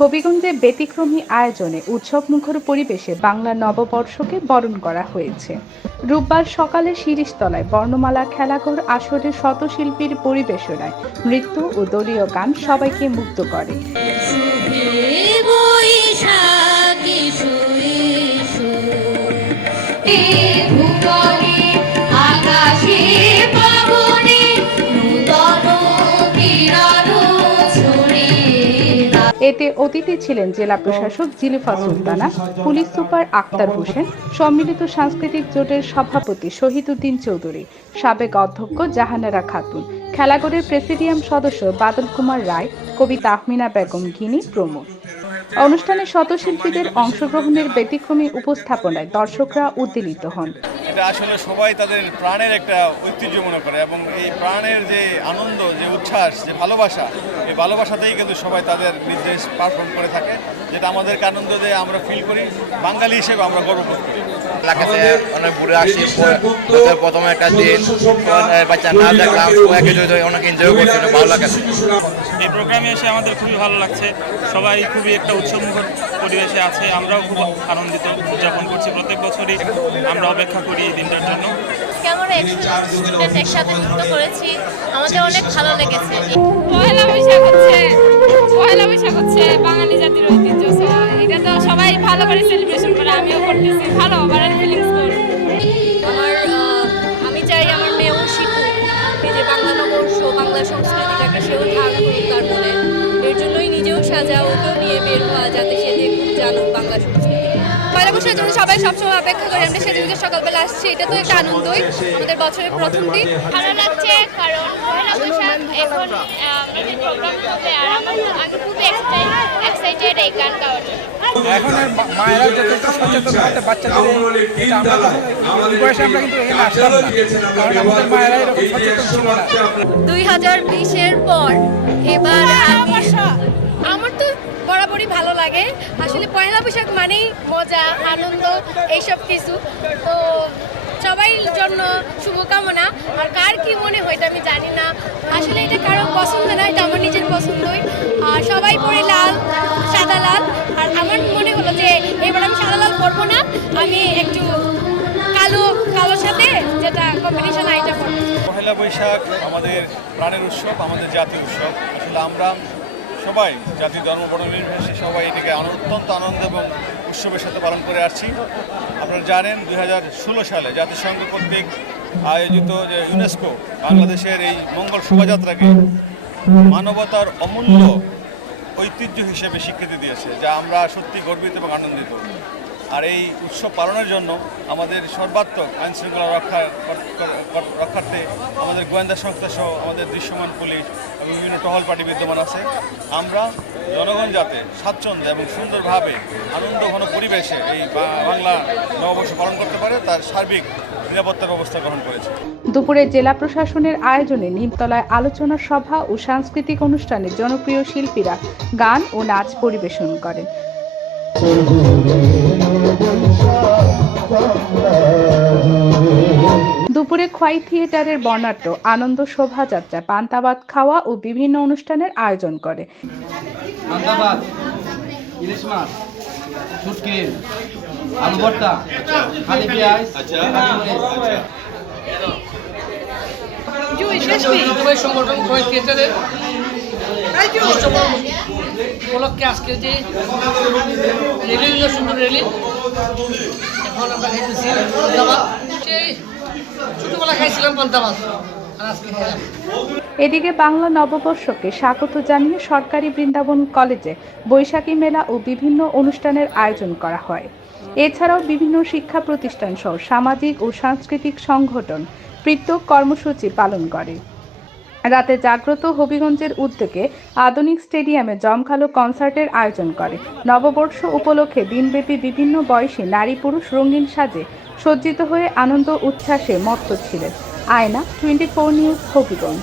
হবিগঞ্জে ব্যতিক্রমী আয়োজনে উৎসবমুখর পরিবেশে বাংলা নববর্ষকে বরণ করা হয়েছে। রোববার সকালে শিরীষতলায় বর্ণমালা খেলাঘর আসরে শতশিল্পীর পরিবেশনায় নৃত্য ও দলীয় গান সবাইকে মুগ্ধ করে। এতে অতিথি ছিলেন জেলা প্রশাসক জিলিফা সুলতানা, পুলিশ সুপার আক্তার হোসেন, সম্মিলিত সাংস্কৃতিক জোটের সভাপতি শহীদউদ্দিন চৌধুরী, সাবেক অধ্যক্ষ জাহানারা খাতুন, খেলাঘরের প্রেসিডিয়াম সদস্য বাদল কুমার রায়, কবি তাহমিনা বেগম ঘিনি প্রমুখ। অনুষ্ঠানে শতশিল্পীদের অংশগ্রহণের ব্যতিক্রমী উপস্থাপনায় দর্শকরা উদ্বেলিত হন। এটা আসলে সবাই তাদের প্রাণের একটা ঐতিহ্য মনে করে এবং এই প্রাণের যে আনন্দ, যে উচ্ছ্বাস, যে ভালোবাসা, এই ভালোবাসাতেই কিন্তু সবাই তাদের নির্দেশ পারফর্ম করে থাকে, যেটা আমাদেরকে আনন্দ দেয়। আমরা ফিল করি, বাঙালি হিসেবে আমরা গর্ববোধ করি। লাগাতে অনেক ঘুরে আসছি, প্রথমে একটা দিন বাচ্চা না দেখলাম, অনেক এনজয় করছে, ভালো লাগে। এই প্রোগ্রামে এসে আমাদের খুবই ভালো লাগছে, সবাই খুবই একটা উৎসবমুখর পরিবেশে আছে, আমরাও খুব আনন্দিত উদযাপন করছি। প্রত্যেক বছরই আমরা অপেক্ষা করি এই দিনটার জন্য। আমরা একসাথে নৃত্য করেছি, আমাদের অনেক ভালো লেগেছে। পয়লা বৈশাখ হচ্ছে বাঙালি জাতির ঐতিহ্য, এটা তো সবাই ভালো করে সেলিব্রেশন করে, আমিও করতেছি, ভালো ফিলিংস করি। আমি চাই আমার মেয়েও শিখুক, এই যে বাংলা নববর্ষ, বাংলা সংস্কৃতিটাকে সেও ধারণ করুক তার মনে। এর জন্যই নিজেও সাজা, ওকেও নিয়ে বের হওয়া, যাতে সে দেখুক, জানুক বাংলা সংস্কৃতি। পয়লা বৈশাখের জন্য সবাই সবসময় অপেক্ষা করি, আমরা সেদিনকে সকালবেলা আসছি, এটা তো একটা আনন্দই, আমাদের বছরের প্রথম দিন। ভালো লাগছে কারণ পয়লা বৈশাখ এখন আমাদের প্রোগ্রাম হবে, আর আমি খুবই এক্সাইটেড এই গান গাওয়ার জন্য। এখন মায়েরা যথেষ্ট সচেতন হতে বাচ্চাদের বয়সে আমরা কিন্তু এখানে আসলাম না, কারণ আমাদের মায়েরা এরকম সচেতন ছিল না। 2020-এর পর এবার আমার তো বরাবরই ভালো লাগে। আসলে পয়লা বৈশাখ মানেই মজা, আনন্দ, এইসব কিছু। তো সবাই জন্য শুভকামনা। আর কার কি মনে হয় এটা আমি জানি না, আসলে এটা কারো পছন্দ না, এটা আমার নিজের পছন্দই। আর সবাই পরে লাল, সাদা লাল, আর আমার মনে হলো যে এবার আমি সাদা লাল পরবো না, আমি একটু কালোর সাথে যেটা কম্বিনেশন আইটা পরবো। পয়লা বৈশাখ আমাদের প্রাণের উৎসব, আমাদের জাতীয় উৎসব। আসলে আমরা সবাই জাতি ধর্ম বর্ণ নির্বিশেষে সবাই এটাকে অত্যন্ত আনন্দ এবং উৎসবের সাথে পালন করে আসছি। আপনারা জানেন 2016 সালে জাতিসংঘ কর্তৃক আয়োজিত যে ইউনেস্কো বাংলাদেশের এই মঙ্গল শোভাযাত্রাকে মানবতার অমূল্য ঐতিহ্য হিসেবে স্বীকৃতি দিয়েছে, যা আমরা সত্যি গর্বিত এবং আনন্দিত। আর এই উৎসব পালনের জন্য আমাদের সর্বাত্মক আইনশৃঙ্খলা রক্ষার্থে আমাদের গোয়েন্দা সংস্থা সহ আমাদের দৃশ্যমান পুলিশ এবং বিভিন্ন টহল পার্টি বিদ্যমান আছে। আমরা জনগণ যাতে স্বাচ্ছন্দ্য এবং সুন্দরভাবে আনন্দঘন পরিবেশে এই বাংলা নববর্ষ পালন করতে পারে, তার সার্বিক নিরাপত্তা ব্যবস্থা গ্রহণ করেছে। দুপুরে জেলা প্রশাসনের আয়োজনে নিমতলায় আলোচনা সভা ও সাংস্কৃতিক অনুষ্ঠানে জনপ্রিয় শিল্পীরা গান ও নাচ পরিবেশন করেন। দুপুরে খোয়াই থিয়েটারের বর্ণাঢ্য আনন্দ শোভাযাত্রা পান্তাভাত খাওয়া ও বিভিন্ন অনুষ্ঠানের আয়োজন করে। পান্তাভাত, ইলিশ মাছ, শুটকি, আলু ভর্তা, খালি পেঁয়াজ, সংগঠন খোয়াই থিয়েটারের উপলক্ষে আজকে যে রেলি হলো, সুন্দর রেলি। এখন আমরা খাইতেছি পান্তাভাত, সেই ছোটবেলা খাইছিলাম পান্তাভাত, আর আজকে খেলাম। এদিকে বাংলা নববর্ষকে স্বাগত জানিয়ে সরকারি বৃন্দাবন কলেজে বৈশাখী মেলা ও বিভিন্ন অনুষ্ঠানের আয়োজন করা হয়। এছাড়াও বিভিন্ন শিক্ষা প্রতিষ্ঠান সহ সামাজিক ও সাংস্কৃতিক সংগঠন পৃথক কর্মসূচি পালন করে। রাতে জাগ্রত হবিগঞ্জের উদ্যোগে আধুনিক স্টেডিয়ামে জমকালো কনসার্টের আয়োজন করে। নববর্ষ উপলক্ষে দিনব্যাপী বিভিন্ন বয়সী নারী পুরুষ রঙিন সাজে সজ্জিত হয়ে আনন্দ উচ্ছ্বাসে মত্ত ছিলেন। আয়না 24 নিউজ, হবিগঞ্জ।